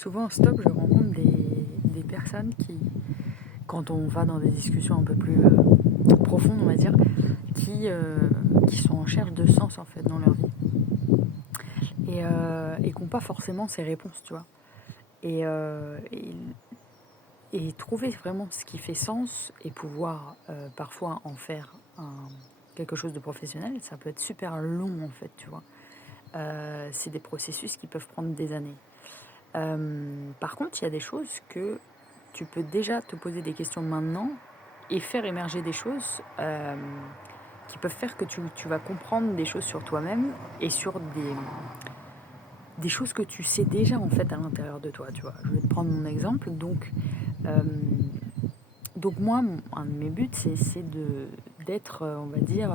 souvent en stop, je rencontre des personnes qui, quand on va dans des discussions un peu plus profondes, on va dire, qui sont en recherche de sens en fait dans leur vie et qui n'ont pas forcément ces réponses, tu vois. Et, euh, et, et trouver vraiment ce qui fait sens et pouvoir parfois en faire quelque chose de professionnel, ça peut être super long en fait, tu vois. C'est des processus qui peuvent prendre des années. Par contre, il y a des choses que tu peux déjà te poser des questions maintenant et faire émerger des choses qui peuvent faire que tu vas comprendre des choses sur toi-même et sur des choses que tu sais déjà en fait à l'intérieur de toi, tu vois. Je vais te prendre mon exemple. Euh, donc moi, un de mes buts, d'être, on va dire,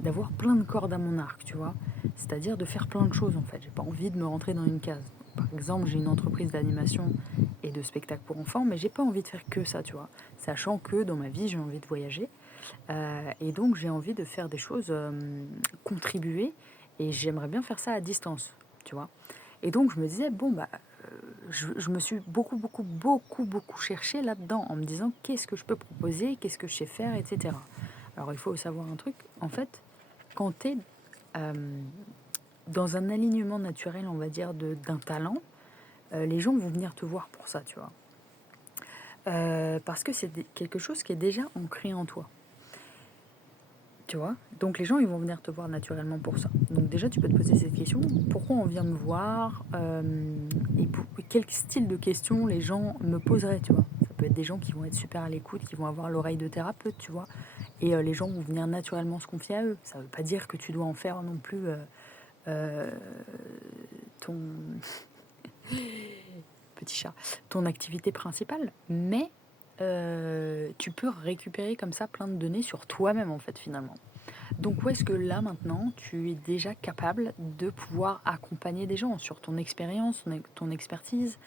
d'avoir plein de cordes à mon arc, tu vois. C'est-à-dire de faire plein de choses en fait. J'ai pas envie de me rentrer dans une case. Par exemple, j'ai une entreprise d'animation et de spectacle pour enfants, mais j'ai pas envie de faire que ça, tu vois. Sachant que dans ma vie, j'ai envie de voyager. Et donc, j'ai envie de faire des choses, contribuer, et j'aimerais bien faire ça à distance, tu vois. Et donc, je me disais, bon, bah, je me suis beaucoup cherché là-dedans, en me disant, qu'est-ce que je peux proposer, qu'est-ce que je sais faire, etc. Alors, il faut savoir un truc, en fait, quand tu es dans un alignement naturel, on va dire, d'un talent, les gens vont venir te voir pour ça, tu vois. Parce que c'est quelque chose qui est déjà ancré en toi. Tu vois? Donc les gens, ils vont venir te voir naturellement pour ça. Donc déjà, tu peux te poser cette question, pourquoi on vient me voir quel style de questions les gens me poseraient, tu vois? Ça peut être des gens qui vont être super à l'écoute, qui vont avoir l'oreille de thérapeute, tu vois? Et les gens vont venir naturellement se confier à eux. Ça veut pas dire que tu dois en faire non plus euh, ton petit chat, ton activité principale, mais tu peux récupérer comme ça plein de données sur toi-même en fait finalement. Donc où est-ce que là maintenant tu es déjà capable de pouvoir accompagner des gens sur ton expérience, ton expertise.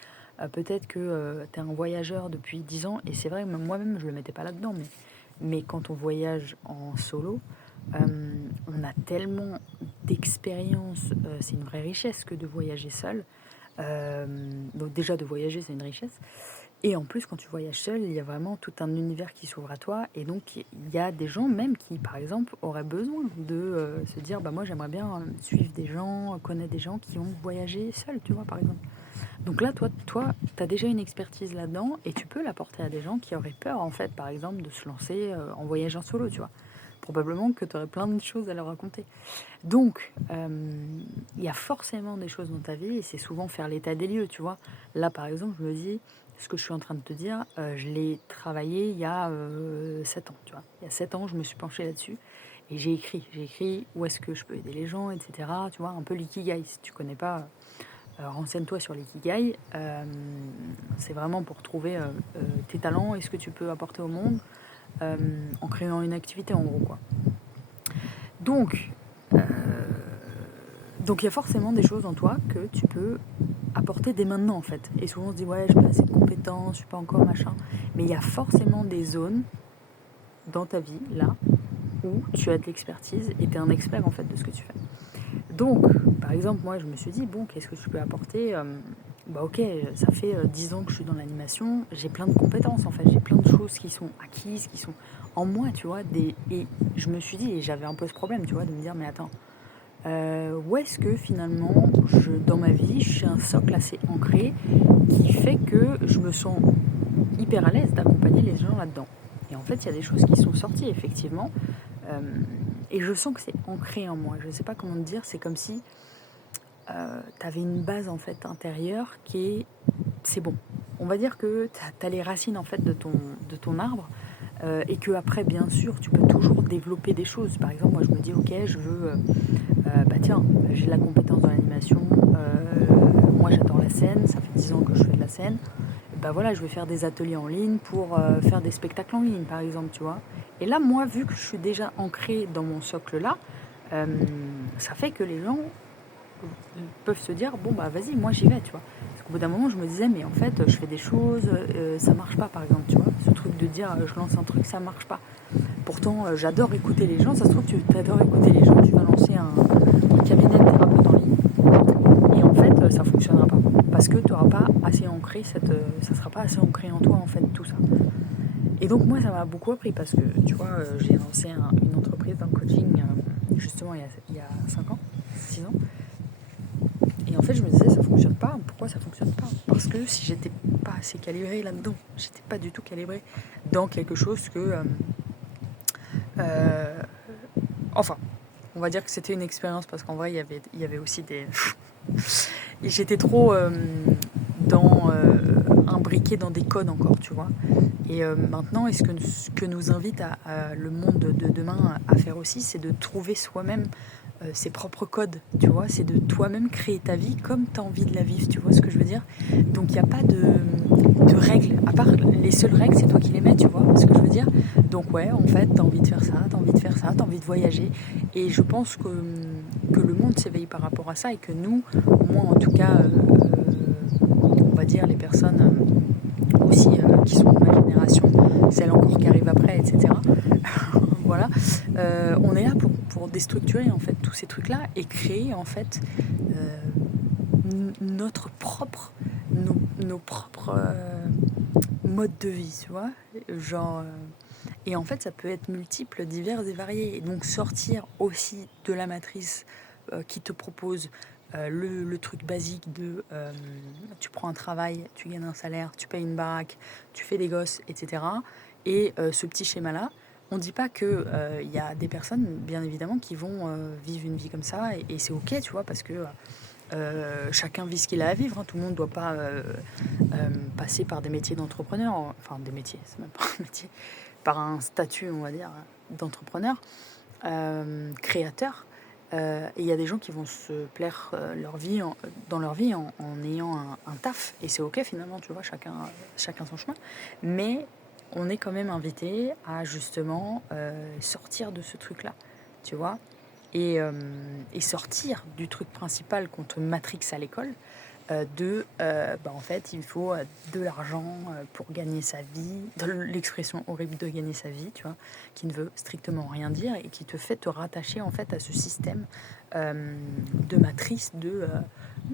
Peut-être que tu es un voyageur depuis 10 ans et c'est vrai, même moi-même je ne le mettais pas là-dedans, mais quand on voyage en solo, on a tellement d'expérience, c'est une vraie richesse que de voyager seul. Donc déjà de voyager c'est une richesse. Et en plus, quand tu voyages seul, il y a vraiment tout un univers qui s'ouvre à toi. Et donc, il y a des gens même qui, par exemple, auraient besoin de se dire, bah moi, j'aimerais bien suivre des gens, connaître des gens qui ont voyagé seuls, tu vois, par exemple. Donc là, toi, tu as déjà une expertise là-dedans et tu peux l'apporter à des gens qui auraient peur, en fait, par exemple, de se lancer en voyage en solo, tu vois. Probablement que tu aurais plein de choses à leur raconter. Donc, il y a forcément des choses dans ta vie et c'est souvent faire l'état des lieux, tu vois. Là, par exemple, je me dis, ce que je suis en train de te dire, je l'ai travaillé il y a 7 ans, tu vois. Il y a 7 ans, je me suis penchée là-dessus et j'ai écrit. J'ai écrit où est-ce que je peux aider les gens, etc. Tu vois, un peu l'ikigai. Si tu connais pas, renseigne-toi sur l'ikigai. C'est vraiment pour trouver tes talents et ce que tu peux apporter au monde en créant une activité, en gros, quoi. Donc, Donc il y a forcément des choses en toi que tu peux apporter dès maintenant en fait. Et souvent on se dit ouais, j'ai pas assez de compétences, je suis pas encore machin. Mais il y a forcément des zones dans ta vie là où tu as de l'expertise et tu es un expert en fait de ce que tu fais. Donc par exemple moi je me suis dit bon, qu'est-ce que je peux apporter. Bah ok, ça fait 10 ans que je suis dans l'animation, j'ai plein de compétences en fait, j'ai plein de choses qui sont acquises, qui sont en moi, tu vois. Et je me suis dit, et j'avais un peu ce problème, tu vois, de me dire mais attends, où est-ce que finalement, dans ma vie, je suis un socle assez ancré qui fait que je me sens hyper à l'aise d'accompagner les gens là-dedans. Et en fait, il y a des choses qui sont sorties, effectivement, euh, et je sens que c'est ancré en moi. Je ne sais pas comment te dire, c'est comme si tu avais une base en fait intérieure qui est... C'est bon. On va dire que tu as les racines en fait de ton arbre et que après bien sûr tu peux toujours développer des choses. Par exemple moi je me dis ok je veux bah tiens, j'ai de la compétence dans l'animation, moi j'adore la scène, ça fait 10 ans que je fais de la scène, bah voilà, je vais faire des ateliers en ligne pour faire des spectacles en ligne par exemple, tu vois. Et là, moi, vu que je suis déjà ancrée dans mon socle là, euh, ça fait que les gens peuvent se dire, bon bah vas-y, moi j'y vais, tu vois. Parce qu'au bout d'un moment, je me disais, mais en fait, je fais des choses, ça marche pas par exemple, tu vois. Ce truc de dire, je lance un truc, ça marche pas. Pourtant, j'adore écouter les gens. Ça se trouve, tu adores écouter les gens. Tu vas lancer un cabinet de thérapeute en ligne. Et en fait, ça ne fonctionnera pas. Parce que tu n'auras pas ancré, ça sera pas assez ancré en toi en fait tout ça. Et donc moi ça m'a beaucoup appris parce que tu vois j'ai lancé une entreprise dans le coaching justement il y a 5 ans, 6 ans. Et en fait je me disais ça fonctionne pas, pourquoi ça fonctionne pas? Parce que si j'étais pas assez calibrée là-dedans, j'étais pas du tout calibrée dans quelque chose que enfin on va dire que c'était une expérience parce qu'en vrai il y avait aussi des et j'étais trop imbriquée dans des codes encore, tu vois. Et maintenant, ce que nous invite le monde de demain à faire aussi, c'est de trouver soi-même ses propres codes, tu vois. C'est de toi-même créer ta vie comme tu as envie de la vivre, tu vois ce que je veux dire. Donc il n'y a pas de règles, à part les seules règles, c'est toi qui les mets, tu vois ce que je veux dire. Donc ouais, en fait, tu as envie de faire ça, tu as envie de faire ça, tu as envie de voyager. Et je pense que le monde s'éveille par rapport à ça et que nous, au moins en tout cas, on va dire les personnes aussi qui sont de ma génération, celles encore qui arrivent après, etc. Voilà, on est là pour déstructurer en fait tous ces trucs-là et créer en fait notre propre, nos propres modes de vie, tu vois, genre. Et en fait, ça peut être multiple, divers et variés. Et donc sortir aussi de la matrice qui te propose le truc basique de tu prends un travail, tu gagnes un salaire, tu payes une baraque, tu fais des gosses, etc. Et ce petit schéma-là, on ne dit pas qu'il y a des personnes, bien évidemment, qui vont vivre une vie comme ça. Et c'est OK, tu vois, parce que chacun vit ce qu'il a à vivre. Hein. Tout le monde ne doit pas passer par des métiers d'entrepreneur. Enfin, des métiers, c'est même pas un métier. Par un statut, on va dire, d'entrepreneur, créateur. Et il y a des gens qui vont se plaire dans leur vie en ayant un taf. Et c'est OK finalement, tu vois, chacun son chemin. Mais on est quand même invité à justement sortir de ce truc-là, tu vois, et sortir du truc principal qu'on te matrixe à l'école, en fait, il faut de l'argent pour gagner sa vie, de l'expression horrible de gagner sa vie, tu vois, qui ne veut strictement rien dire et qui te fait te rattacher en fait à ce système de matrice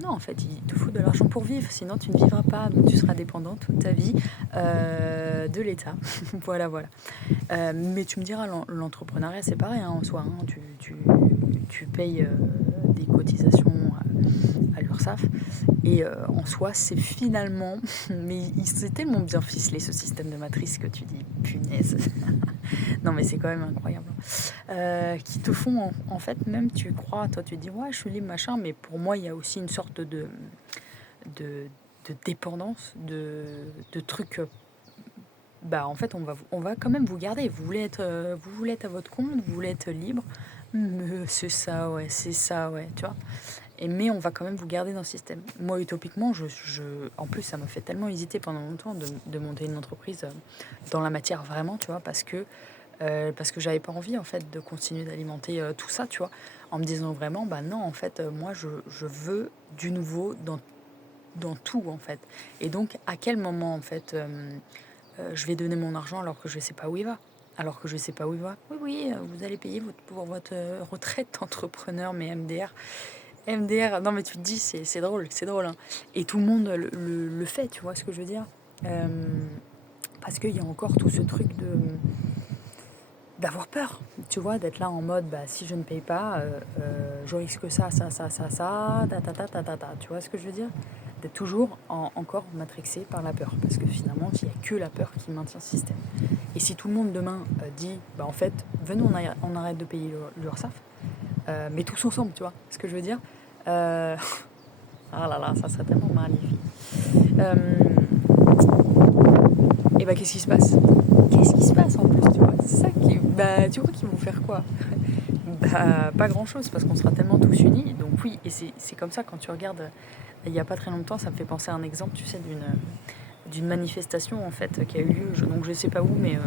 non, en fait, il te faut de l'argent pour vivre, sinon tu ne vivras pas, donc tu seras dépendant toute ta vie de l'État. Voilà. Mais tu me diras, l'entrepreneuriat, c'est pareil hein, en soi. Hein, tu payes des cotisations à l'URSSAF. Et en soi, c'est finalement... Mais c'est tellement bien ficelé, ce système de matrice, que tu dis, punaise. Non, mais c'est quand même incroyable. Qui te font, en fait, même tu crois, toi, tu dis, ouais, je suis libre, machin, mais pour moi, il y a aussi une sorte de dépendance, de trucs... en fait, on va quand même vous garder. Vous voulez être à votre compte, vous voulez être libre. C'est ça, ouais, tu vois. Mais on va quand même vous garder dans le système. Moi, utopiquement, en plus, ça m'a fait tellement hésiter pendant longtemps de monter une entreprise dans la matière vraiment, tu vois, parce que j'avais pas envie, en fait, de continuer d'alimenter tout ça, tu vois, en me disant vraiment, non, en fait, moi, je veux du nouveau dans tout, en fait. Et donc, à quel moment, en fait, je vais donner mon argent alors que je sais pas où il va? Alors que je sais pas où il va. Oui, vous allez payer pour votre retraite d'entrepreneur, mais MDR, non mais tu te dis, c'est drôle, hein. Et tout le monde le fait, tu vois ce que je veux dire. Parce qu'il y a encore tout ce truc d'avoir peur, tu vois, d'être là en mode, si je ne paye pas, je risque ça, tu vois ce que je veux dire. D'être toujours encore matrixé par la peur, parce que finalement, il n'y a que la peur qui maintient ce système. Et si tout le monde demain dit, en fait, venez, on arrête de payer l'URSSAF, mais tous ensemble, tu vois ce que je veux dire. Ah là là, ça serait tellement magnifique. Et qu'est-ce qui se passe? Qu'est-ce qui se passe en plus, tu vois? C'est ça qui... tu crois qu'ils vont faire quoi? Pas grand-chose, parce qu'on sera tellement tous unis. Donc oui, et c'est comme ça, quand tu regardes, il n'y a pas très longtemps, ça me fait penser à un exemple, tu sais, d'une manifestation, en fait, qui a eu lieu, donc je sais pas où, mais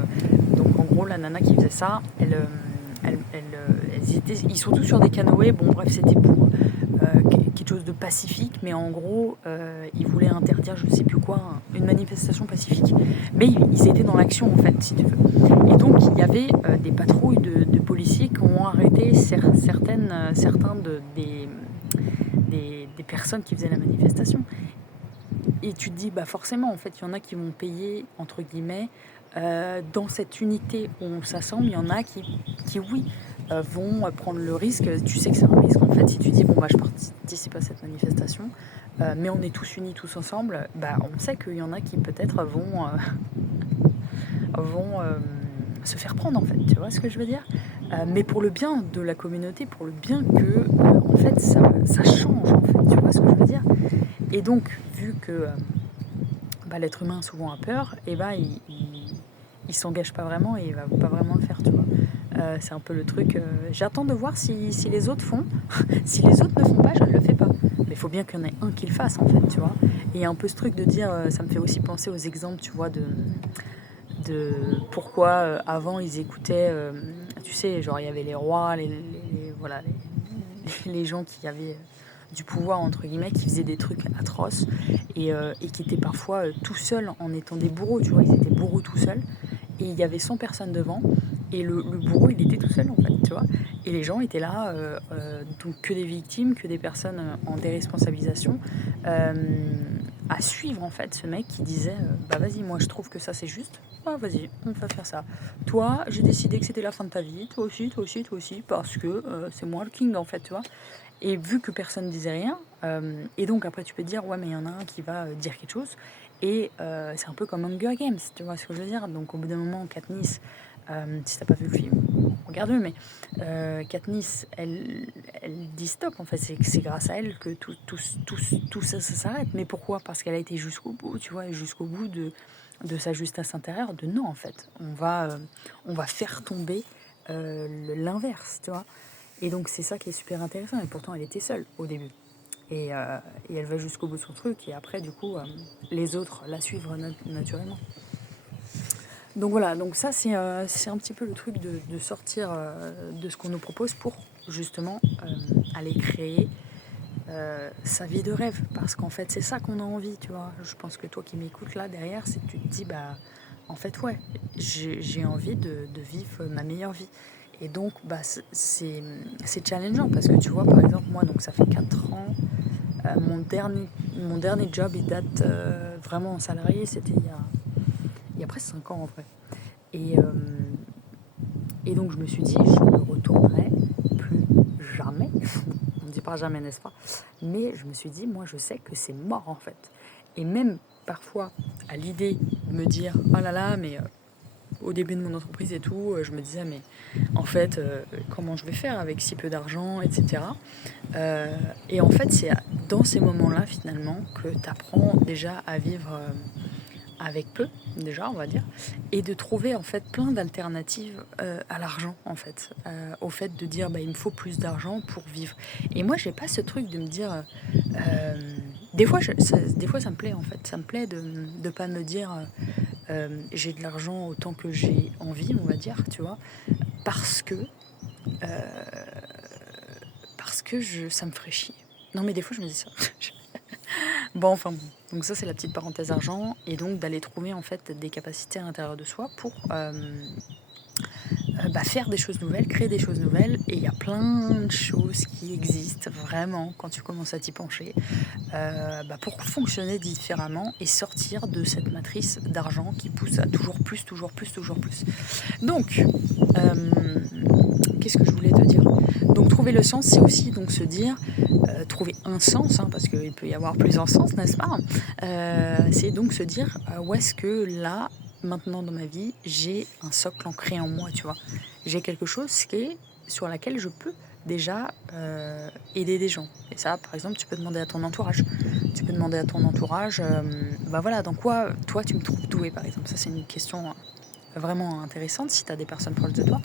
donc en gros, la nana qui faisait ça, ils sont tous sur des canoës, bon bref, c'était pour quelque chose de pacifique, mais en gros, ils voulaient interdire, je sais plus quoi, une manifestation pacifique. Mais ils étaient dans l'action, en fait, si tu veux. Et donc, il y avait des patrouilles de policiers qui ont arrêté certains des personnes qui faisaient la manifestation. et tu te dis, bah forcément, en fait, il y en a qui vont payer, entre guillemets, dans cette unité où on s'assemble, il y en a qui oui, vont prendre le risque. Tu sais que c'est un risque, en fait, si tu dis, bon, bah je participe à cette manifestation, mais on est tous unis, tous ensemble, bah on sait qu'il y en a qui peut-être vont se faire prendre, en fait, tu vois ce que je veux dire? Mais pour le bien de la communauté, pour le bien que, en fait, ça change, en fait, tu vois ce que je veux dire? Et donc, vu que bah, l'être humain souvent a peur, et bah, il s'engage pas vraiment et il va pas vraiment le faire, tu vois. C'est un peu le truc, j'attends de voir si les autres font. Si les autres ne font pas, je ne le fais pas. Mais il faut bien qu'il y en ait un qui le fasse, en fait, tu vois. Et il y a un peu ce truc de dire, ça me fait aussi penser aux exemples, tu vois, de pourquoi avant ils écoutaient, tu sais, genre il y avait les rois, voilà, les gens qui avaient du pouvoir, entre guillemets, qui faisaient des trucs atroces et qui étaient parfois tout seuls en étant des bourreaux, tu vois, ils étaient bourreaux tout seuls et il y avait 100 personnes devant et le bourreau il était tout seul, en fait, tu vois, et les gens étaient là, donc que des victimes, que des personnes en déresponsabilisation, euh, à suivre, en fait, ce mec qui disait, bah vas-y, moi je trouve que ça c'est juste, ah, vas-y, on va faire ça. Toi, j'ai décidé que c'était la fin de ta vie, toi aussi, toi aussi, toi aussi, parce que c'est moi le king, en fait, tu vois. Et vu que personne ne disait rien, et donc après tu peux te dire, ouais, mais il y en a un qui va dire quelque chose, et c'est un peu comme Hunger Games, tu vois ce que je veux dire. Donc au bout d'un moment, Katniss, si t'as pas vu le film, regarde-le, mais Katniss, elle dit stop, en fait, c'est grâce à elle que tout ça, ça s'arrête. Mais pourquoi? Parce qu'elle a été jusqu'au bout, tu vois, jusqu'au bout de sa justesse intérieure, de non, en fait, on va faire tomber l'inverse, tu vois. Et donc c'est ça qui est super intéressant. Et pourtant elle était seule au début. Et elle va jusqu'au bout de son truc. Et après du coup les autres la suivent naturellement. Donc voilà, donc ça c'est un petit peu le truc de sortir de ce qu'on nous propose pour justement aller créer sa vie de rêve. Parce qu'en fait c'est ça qu'on a envie, tu vois. Je pense que toi qui m'écoutes là derrière, c'est que tu te dis bah en fait ouais, j'ai envie de vivre ma meilleure vie. Et donc, bah, c'est challengeant parce que tu vois, par exemple, moi, donc ça fait 4 ans, mon dernier job, il date vraiment en salarié, c'était il y a presque 5 ans en vrai. Et, euh, et donc, je me suis dit, je ne retournerai plus jamais. On ne dit pas jamais, n'est-ce pas? Mais je me suis dit, moi, je sais que c'est mort en fait. Et même parfois, à l'idée de me dire, oh là là, mais au début de mon entreprise et tout, je me disais, mais en fait, comment je vais faire avec si peu d'argent, etc. Et en fait, c'est dans ces moments-là, finalement, que tu apprends déjà à vivre avec peu, déjà, on va dire, et de trouver, en fait, plein d'alternatives à l'argent, en fait. Au fait de dire, bah, il me faut plus d'argent pour vivre. Et moi, j'ai pas ce truc de me dire... des fois, des fois, ça me plaît, en fait. Ça me plaît de ne pas me dire... j'ai de l'argent autant que j'ai envie, on va dire, tu vois, parce que, ça me ferait chier. Non, mais des fois, je me dis ça. Bon, enfin bon. Donc ça, c'est la petite parenthèse argent. Et donc, d'aller trouver, en fait, des capacités à l'intérieur de soi pour bah, faire des choses nouvelles, créer des choses nouvelles. Et il y a plein de choses qui existent vraiment quand tu commences à t'y pencher bah, pour fonctionner différemment et sortir de cette matrice d'argent qui pousse à toujours plus, toujours plus, toujours plus. Donc, qu'est-ce que je voulais te dire? Donc, trouver le sens, c'est aussi donc se dire, trouver un sens, hein, parce qu'il peut y avoir plusieurs sens, n'est-ce pas? C'est donc se dire, où est-ce que là, maintenant dans ma vie, j'ai un socle ancré en moi, tu vois. J'ai quelque chose sur laquelle je peux déjà aider des gens. Et ça, par exemple, tu peux demander à ton entourage. Tu peux demander à ton entourage, bah voilà, dans quoi toi tu me trouves doué, par exemple. Ça, c'est une question vraiment intéressante si tu as des personnes proches de toi.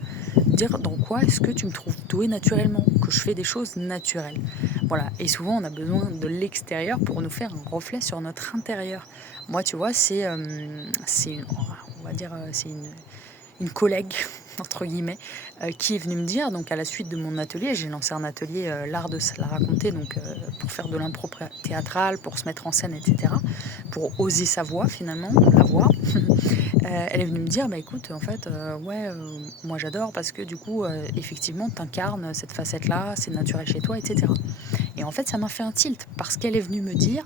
Dire dans quoi est-ce que tu me trouves doué naturellement, que je fais des choses naturelles. Voilà. Et souvent, on a besoin de l'extérieur pour nous faire un reflet sur notre intérieur. Moi, tu vois, on va dire, c'est une collègue, entre guillemets, qui est venue me dire, donc à la suite de mon atelier, j'ai lancé un atelier l'art de se la raconter, donc pour faire de l'impro théâtrale, pour se mettre en scène, etc., pour oser sa voix finalement, la voix. Elle est venue me dire, bah écoute, en fait, ouais, moi j'adore parce que du coup, effectivement, t'incarnes cette facette-là, c'est naturel chez toi, etc. Et en fait, ça m'a fait un tilt parce qu'elle est venue me dire,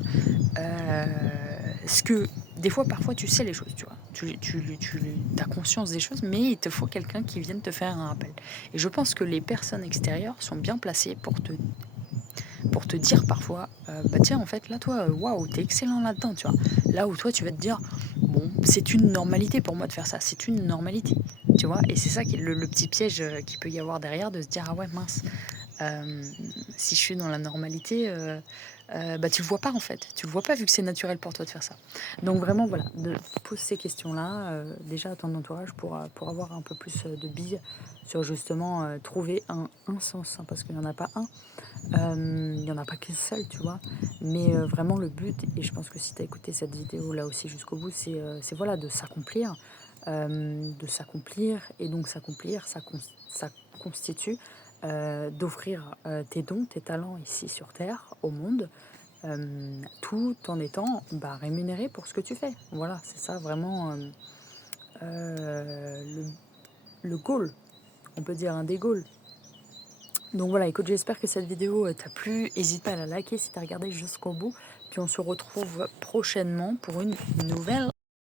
euh, ce que des fois, parfois, tu sais les choses, tu vois. As conscience des choses, mais il te faut quelqu'un qui vienne te faire un rappel. Et je pense que les personnes extérieures sont bien placées pour te dire parfois, bah tiens, en fait, là, toi, waouh, t'es excellent là-dedans, tu vois. Là où toi, tu vas te dire, bon, c'est une normalité pour moi de faire ça, c'est une normalité, tu vois. Et c'est ça qui est le petit piège qu'il peut y avoir derrière, de se dire, ah ouais, mince, si je suis dans la normalité, bah tu le vois pas en fait. Tu le vois pas vu que c'est naturel pour toi de faire ça. Donc vraiment, voilà, pose ces questions-là, déjà à ton entourage pour avoir un peu plus de billes sur justement trouver un sens, hein, parce qu'il n'y en a pas un. Il n'y en a pas qu'un seul, tu vois. Mais vraiment le but, et je pense que si tu as écouté cette vidéo là aussi jusqu'au bout, c'est voilà, de s'accomplir. Et donc s'accomplir, ça constitue d'offrir tes dons, tes talents ici sur Terre, au monde, tout en étant rémunéré pour ce que tu fais. Voilà, c'est ça vraiment le goal, on peut dire un des goals. Donc voilà, écoute, j'espère que cette vidéo t'a plu. N'hésite pas à la liker si t'as regardé jusqu'au bout. Puis on se retrouve prochainement pour une nouvelle